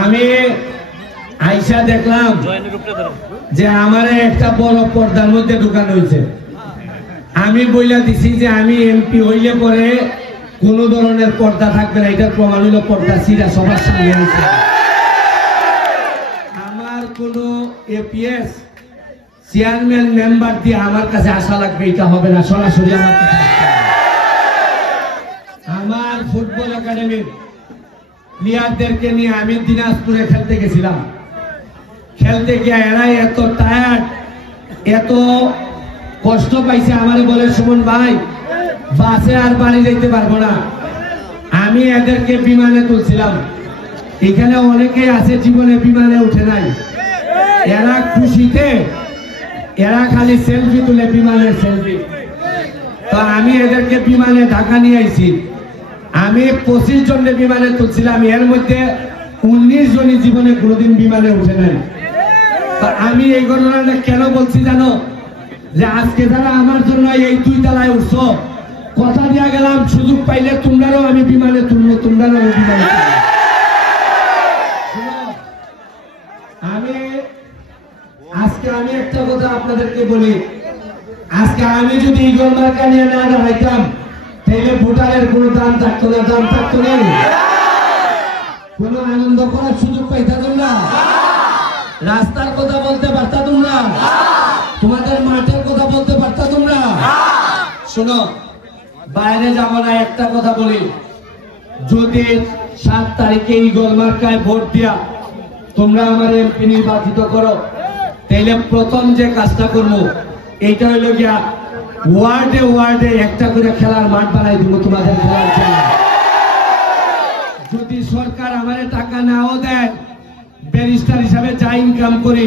আমি আইসা দেখলাম যে আমার একটা বড় পর্দার মধ্যে ঢুকানো হয়েছে। আমি বইলা দিছি যে আমি এমপি হইলে পরে কোন ধরনের পর্দা থাকবে না, এটার প্রমাণ হইল পর্দা সিরা সবার সামনে আছে। আমার কোন এপিএস চেয়ারম্যান মেম্বার দিয়ে আমার কাছে আসা লাগবে এটা হবে না, সরাসরি আমার কাছে। আমার ফুটবল একাডেমির প্লেয়ারদেরকে নিয়ে আমি দিনাজপুরে খেলতে গেছিলাম। খেলতে গিয়ে এরা এত টায়ার্ড, এত কষ্ট পাইছে, আমারে বলে সুমন ভাই বাসে আর বাড়ি যেতে পারবো না। আমি এদেরকে বিমানে তুলছিলাম। এখানে অনেকেই আছে জীবনে বিমানে উঠে নাই, এরা খুশিতে এরা খালি সেলফি তুলে, বিমানের সেলফি। তো আমি এদেরকে বিমানে ঢাকা নিয়ে আইছি। আমি 25 জনের বিমানে তুলছিলাম, এর মধ্যে 19 জনই জীবনে কোনোদিন বিমানে উঠে নাই। তো আমি এই ঘটনাটা কেন বলছি জানো? যে আজকে যারা আমার জন্য এই 2 তলায় উঠছো, কথা দিয়া গেলাম সুযোগ পাইলে তোমরাও আমি বিমানে তুলবো, তোমরাও আমি বিমানে। আজকে আমি একটা কথা আপনাদেরকে বলি, আজকে আমি যদি ইগল মার্কা নিয়ে না দাঁড়াইতাম তাহলে ভোটারের কোনো দাম থাকতো না, দাম থাকতো না, কোনো আনন্দ করার সুযোগ পাইতাম না, রাস্তার কথা বলতে পারতাম না, তোমাদের মাঠের কথা বলতে পারতাম না। শোনো, বাইরে যাবো না, একটা কথা বলি, যদি 7 তারিখে ইগল মার্কায় ভোট দিয়া তোমরা আমার এমপি নির্বাচিত করো, তাহলে প্রথম যে কাজটা করবো এইটা হইল গিয়া ওয়ার্ডে ওয়ার্ডে একটা করে খেলার মাঠ বানাই দিব তোমাদের খেলার জন্য। যদি সরকার আমারে টাকা নাও দেয়, ব্যারিস্টার হিসাবে যা ইনকাম করি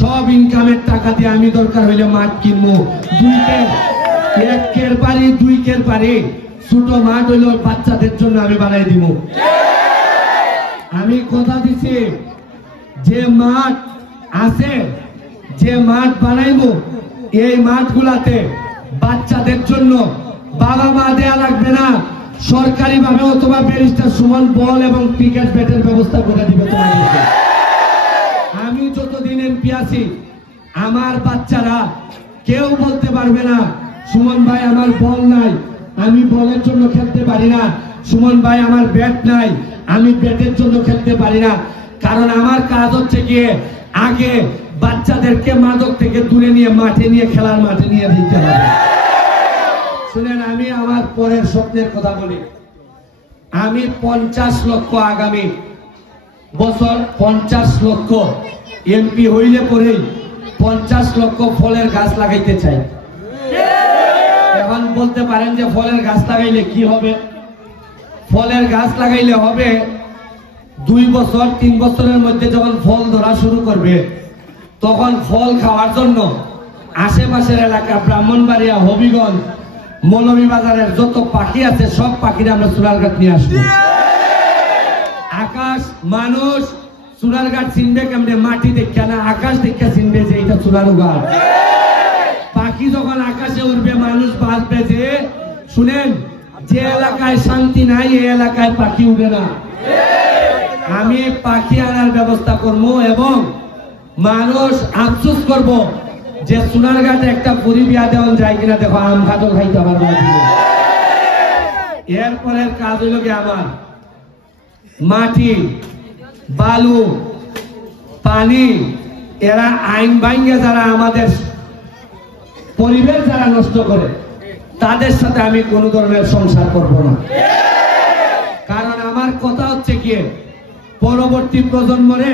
সব ইনকামের টাকা দিয়ে আমি দরকার হইলে মাঠ কিনবো। 1 কের পারি 2 কের পারি ছোট মাঠ হইল বাচ্চাদের জন্য আমি বানাই দিব। আমি কথা দিছি যে মাঠ আছে, যে মাঠ বানাইবো এই মাঠগুলাতে বাচ্চাদের জন্য বাবা মা দেয়া লাগবে না, সরকারি ভাবে অথবা ব্যারিস্টার সুমন বল এবং ক্রিকেট ব্যাটের ব্যবস্থা করে দিবে তোমাদেরকে। আমি যতদিন এমপি আছি আমার বাচ্চারা কেউ বলতে পারবে না সুমন ভাই আমার বল নাই, আমি বলের জন্য খেলতে পারি না, সুমন ভাই আমার ব্যাট নাই, আমি ব্যাটের জন্য খেলতে পারি না। কারণ আমার কাজ হচ্ছে গিয়ে আগে বাচ্চাদেরকে মাদক থেকে দূরে নিয়ে মাঠে নিয়ে খেলার মাঠে নিয়ে দিতে হবে। শুনেন, আমি আমার পরের স্বপ্নের কথা বলি। আমি 50 লক্ষ আগামী বছর 50 লক্ষ এমপি হইলে পরেই 50 লক্ষ ফলের গাছ লাগাইতে চাই। এখন বলতে পারেন যে ফলের গাছ লাগাইলে কি হবে? ফলের গাছ লাগাইলে হবে 2 বছর 3 বছরের মধ্যে যখন ফল ধরা শুরু করবে তখন ফল খাওয়ার জন্য আশেপাশের এলাকা ব্রাহ্মণবাড়িয়া, হবিগঞ্জ, মৌলভীবাজারের যত পাখি আছে সব পাখিরা আমরা চুরারঘাট নিয়ে আসবো। আকাশ মানুষ চুরারঘাট চিনবে কেমনে? মাটি দেখা না, আকাশ দেখা চিনবে যে এটা চুরারঘাট। পাখি যখন আকাশে উঠবে মানুষ বাঁচবে যে, শুনেন, যে এলাকায় শান্তি নাই এই এলাকায় পাখি উঠে না। আমি পাখি আনার ব্যবস্থা করবো এবং মানুষ আফসোস করব যে সোনারঘাটে একটা পুরি বিয়া দেওয়া যায় কিনা, দেখো আম খাটো খাইতে আমার। এরপরের কাজ হইল কি আমার মাটি, বালু, পানি, এরা আইন ভাঙ্গে যারা আমাদের পরিবেশ যারা নষ্ট করে তাদের সাথে আমি কোন ধরনের সংসার করব না। কারণ আমার কথা হচ্ছে কি, পরবর্তী প্রজন্মরে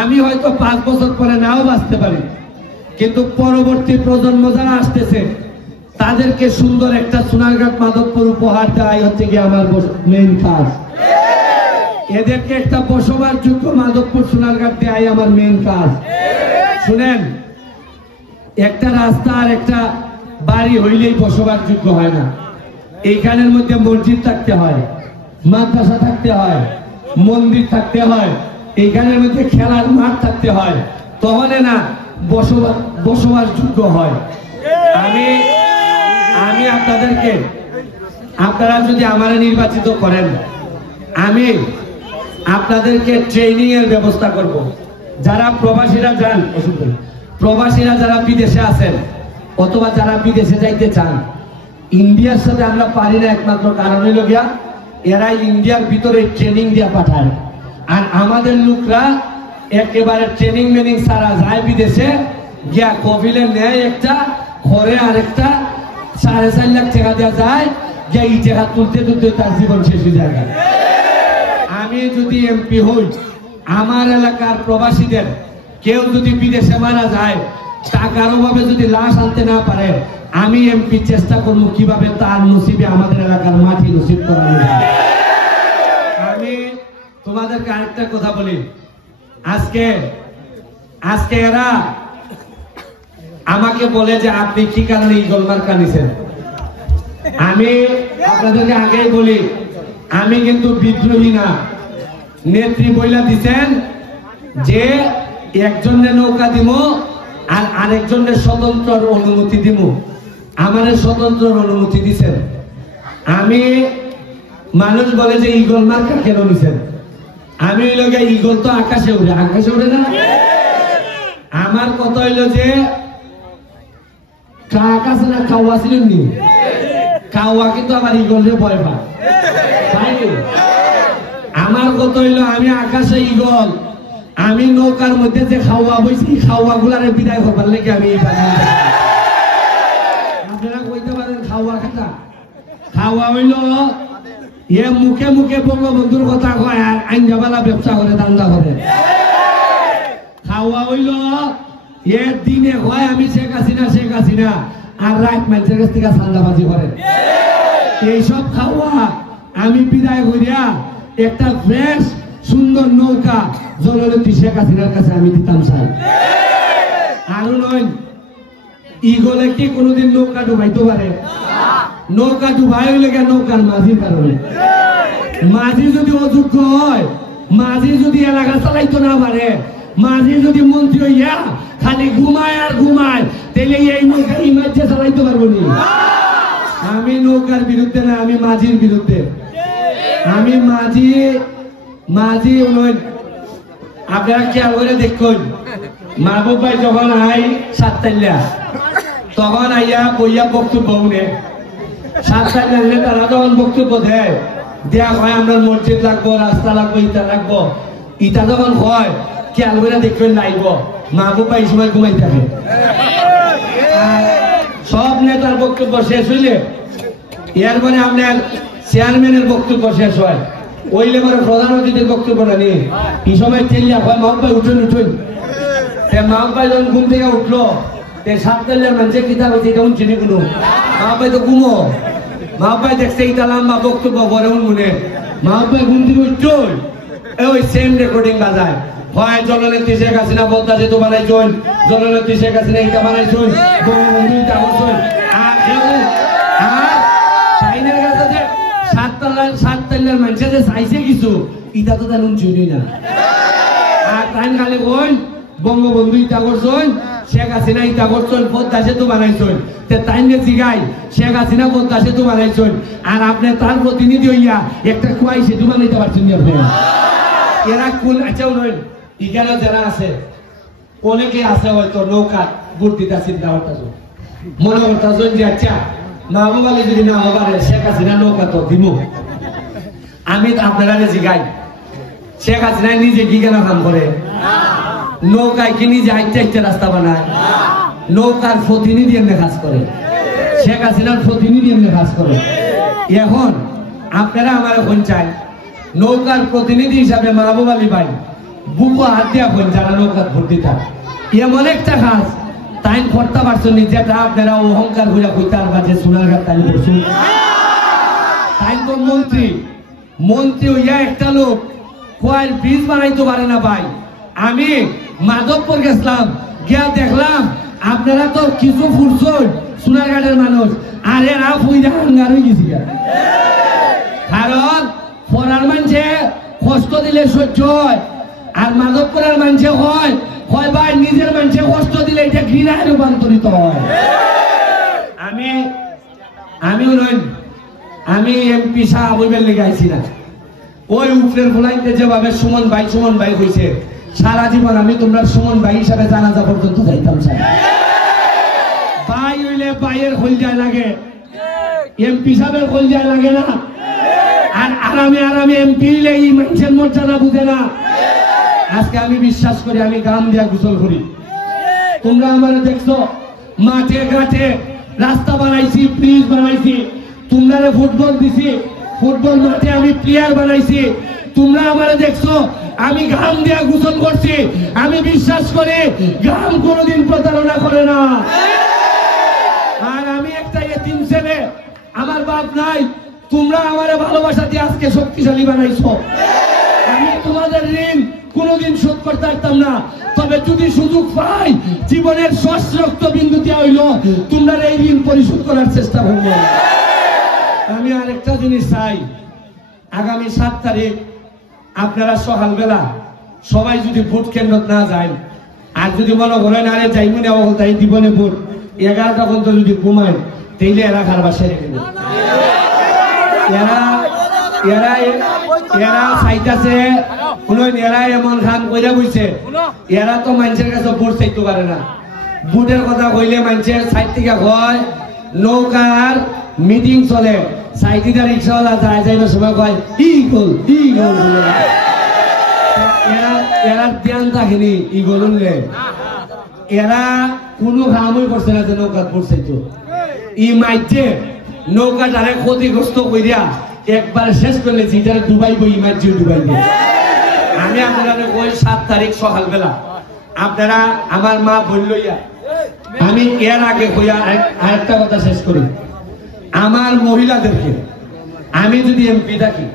আমি হয়তো 5 বছর পরে নাও বাঁচতে পারি, কিন্তু পরবর্তী প্রজন্ম যারা আসতেছে তাদেরকে সুন্দর একটা সোনারঘাট মাধবপুর উপহার দেওয়াই হচ্ছে কি আমার মেইন কাজ। এদেরকে একটা বসবাসযোগ্য মাধবপুর সোনারঘাট দেওয়াই আমার মেইন কাজ। শুনেন, একটা রাস্তা আর একটা বাড়ি হইলেই বসবাসযোগ্য হয় না। এইখানের মধ্যে মসজিদ থাকতে হয়, মাদ্রাসা থাকতে হয়, মন্দির থাকতে হয়, এইখানের মধ্যে খেলার মাঠ থাকতে হয়, তখন না বসবাসযোগ্য হয়। আমি আপনাদেরকে, আপনারা যদি আমারে নির্বাচিত করেন, আমি আপনাদেরকে ট্রেনিং এর ব্যবস্থা করব। যারা প্রবাসীরা যান, প্রবাসীরা যারা বিদেশে আছেন অথবা যারা বিদেশে যাইতে চান, ইন্ডিয়ার সাথে আমরা পারি না, একমাত্র কারণ হইল গিয়া এরা ইন্ডিয়ার ভিতরে ট্রেনিং দিয়ে পাঠায়। আর আমাদের লোকরা একেবারে ট্রেনিং মেনিং সারা যায় বিদেশে গিয়া, কফিলে নেয় একটা, ঘরে আরেকটা, 4.5 লাখ টাকা দেওয়া যায় গিয়া, এই টাকা তুলতে তুলতে তার জীবন শেষ হয়ে যায়। আমি যদি এমপি হই, আমার এলাকার প্রবাসীদের কেউ যদি বিদেশে মারা যায়, টাকার অভাবে যদি লাশ আনতে না পারে, আমি এমপি চেষ্টা করবো কিভাবে তার নসিবে আমাদের এলাকার মাটি নসিব করানো যায়। আমি তোমাদেরকে আরেকটা কথা বলি, আজকে এরা আমাকে বলে যে আপনি কি কারণে ঈগল মার্কা নিছেন। আমি আপনাদেরকে আগেই বলি, আমি কিন্তু বিদ্রোহী না। নেত্রী বইলা দিচ্ছেন যে একজনের নৌকা দিব আর আরেকজনের স্বতন্ত্র অনুমতি দিব, আমার স্বতন্ত্র অনুমতি দিচ্ছেন। আমি মানুষ বলে যে ঈগল মার্কা কেন নিছেন, আমি লগে ঈগল তো আকাশে উড়ে না। আমার কথা হইল যে আকাশে না কাউয়া ছিলেন নি, কাউয়া কিন্তু আমার ঈগলরে ভয় পায়। আমার কথা হইল আমি আকাশে ঈগল, আমি নৌকার মধ্যে যে খাওয়া বইছি, খাওয়া গুলারে বিদায় করবার লেগে আমি আপনারা কইতে পারেন খাওয়া খাতা। খাওয়া হইল এ মুখে মুখে বঙ্গবন্ধুর কথা কয় আর আইনজাবালা ব্যবসা করে, দান্দা করে। খাওয়া হইল এ দিনে কয় আমি শেখ হাসিনা আর রাত মানুষের কাছ থেকে চান্দাবাজি করে। এইসব খাওয়া আমি বিদায় করিয়া একটা ফ্রেশ সুন্দর নৌকা জননেত্রী শেখ হাসিনার কাছে আমি দিতাম চাই। আরো নয়, ঈগলে কি কোনোদিন নৌকা ডুবাইতে পারে? নৌকা ডুবাই হইলে নৌকার মাঝির কারণে। মাঝি যদি অযোগ্য হয়, মাঝি যদি এলাকা চালাইতে না পারে, মাঝি যদি মন্ত্রী হইয়া খালি ঘুমায় আর ঘুমায়, তাহলে এই নৌকা ইমার্জে চালাইতে পারবো না। আমি নৌকার বিরুদ্ধে না, আমি মাঝির বিরুদ্ধে। আমি মাঝি আপনারা খেয়াল করে দেখুন, মাহবুব ভাই যখন আই সাততাল্লা, তখন আইয়া বইয়া বক্তব্য শুনে। সাততাল্লা তারা যখন বক্তব্য দেয়, দেয়া হয় আমরা মসজিদ লাগবো, রাস্তা লাগবো, ইটা লাগবো, ইটা যখন হয় খেয়াল করে দেখবেন লাইব মাহবুব ভাই সময় ঘুমাই থাকে। সব নেতার বক্তব্য শেষ হইলে এরপরে আপনার চেয়ারম্যানের বক্তব্য শেষ হয়, ওইলে পরে প্রধান অতিথির বক্তব্য না নিয়ে এই সময় চেল্লিয়া হয় মাহবুব ভাই উঠুন। মাহবুব ভাই যখন ঘুম থেকে উঠলো, সাততাল্লার মানুষের কিতাব হচ্ছে এটা উঠছে নি কোনো। মাহবুব ভাই তো ঘুমো, মাহবুব ভাই দেখছে এটা লম্বা বক্তব্য করে মনে। মাহবুব ভাই ঘুম থেকে উঠল, ওই সেম রেকর্ডিং বাজায়, হয় জননেত্রী শেখ হাসিনা পদ্মা সেতু বানাইছেন, জননেত্রী শেখ হাসিনা এটা বানাইছেন, বঙ্গবন্ধু এটা করছেন। আর চাইনার কাছে যে সাততাল্লার মানুষের যে চাইছে কিছু, এটা তো তেমন চুরি না। আর তাই খালি কই বঙ্গবন্ধু ইটা করছেন, শেখ হাসিনা ইটা করছেন, পদ্মা সেতু বানাইছেন। তাই জিগাই শেখ হাসিনা পদ্মা সেতু বানাইছেন, আর আপনি তার প্রতিনিধি হইয়া একটা কুয়াই সেতু বানাইতে পারছেন আপনি। এরা কোন আচ্ছা নয়, এখানে যারা আছে অনেকে আছে হয়তো নৌকা বুট দিতে চিন্তা করতেছ, মনে করতেছ যে আচ্ছা মাহবুব আলী যদি না হবারে শেখ হাসিনা নৌকা তো দিব। আমি আপনারা জিগাই শেখ হাসিনা নিজে কি কেন কাম করে? নৌকায় কি নিজে আইতে রাস্তা বানায়? নৌকার প্রতিনিধি এমনি কাজ করে, শেখ হাসিনার প্রতিনিধি এমনি কাজ করে। এখন আপনারা আমার এখন চাই নৌকার প্রতিনিধি হিসাবে মাহবুব আলী ভাই বুকো হাত দিয়া বল যারা নৌকার ভোট দিতা, এমন একটা কাজ তাই করতে পারছেন যেটা আপনারা অহংকার হইয়া কইতার বাজে সোনারঘাট তাই করছেন। তাই তো মন্ত্রী হইয়া একটা লোক কয়ের ব্রিজ বানাইতে পারে না ভাই। আমি মাধবপুর গেছিলাম, গিয়া দেখলাম আপনারা তো কিছু ফুরছেন সোনারঘাটের মানুষ, আর এরা ফুইরা হাঙ্গার হয়ে গেছি। কারণ পড়ার মানুষে কষ্ট দিলে সহ্য হয়, আর মাধবপুরের মানুষে হয় ভাই নিজের মানুষে কষ্ট দিলে এটা ঘৃণায় রূপান্তরিত হয়। আমি এমপি সাহেবের লেগে আইছি না, ওই উপরের ভুলাইতে যেভাবে সুমন ভাই হইছে, সারা জীবন আমি তোমরা সুমন ভাই হিসাবে জানাজা পর্যন্ত যাইতাম স্যার। ভাই হইলে ভাইয়ের হলজায় লাগে, এমপি সাহেবের হলজায় লাগে না। আর আরামে এমপি হইলে এই মানুষের মর্যাদা বুঝে না। আজকে আমি বিশ্বাস করি, আমি গান দিয়া গোসল করি। তোমরা আমার দেখছো মাঠে ঘাটে রাস্তা বানাইছি, ব্রিজ বানাইছি, তোমরা ফুটবল দিছি, ফুটবল মাঠে আমি প্লেয়ার বানাইছি। তোমরা আমার দেখছো আমি ঘাম দিয়া গোসল করছি। আমি বিশ্বাস করি ঘাম কোনোদিন প্রতারণা করে না। আর আমি একটা এতিম ছেলে, আমার বাপ নাই। তোমরা আমার ভালোবাসা দিয়ে আজকে শক্তিশালী বানাইছো। আমি তোমাদের ঋণ কোনোদিন শোধ করতে পারতাম না, তবে যদি সুযোগ পাই জীবনের শেষ রক্ত বিন্দু দেওয়া হইল তোমরা এই ঋণ পরিশোধ করার চেষ্টা করবো। আমি আরেকটা জিনিস চাই, আগামী 7 তারিখ আপনারা সকালবেলা সবাই যদি ভোট কেন্দ্র না যায়, আর যদি মনে করেন আরে যাইবো না তাই দিবনে ভোট 11টা পর্যন্ত যদি ঘুমায়, তাইলে এরা কারবার সেরে গেল। এরা চাইতেছে এরা এমন খান কইরা বইছে, এরা তো মানুষের কাছে ভোট চাইতে পারে না। ভোটের কথা কইলে মানুষের সাইড থেকে হয় নৌকার মিটিং চলে, সাইডিটা রিক্সাওয়ালা যায় যাইবার সময় কয় ইগল ইগল। এরা ধ্যান থাকেনি ইগল উনলে, এরা কোনো কামই করছে না যে নৌকার ভোট চাইতো। ই মাইছে নৌকাটারে ক্ষতিগ্রস্ত কইরা একবার শেষ করলে যেটারে ডুবাইব ই মাইছে ডুবাইব। আমি আপনারা ওই 7 তারিখ সকালবেলা আপনারা আমার মা বললইয়া, আমি এর আগে কইয়া আরেকটা কথা শেষ করি। আমার মহিলাদেরকে আমি যদি এমপি থাকি,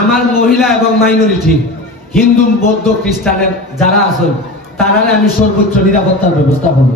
আমার মহিলা এবং মাইনরিটি হিন্দু বৌদ্ধ খ্রিস্টানের যারা আছেন তারা আমি সর্বোচ্চ নিরাপত্তার ব্যবস্থা করব।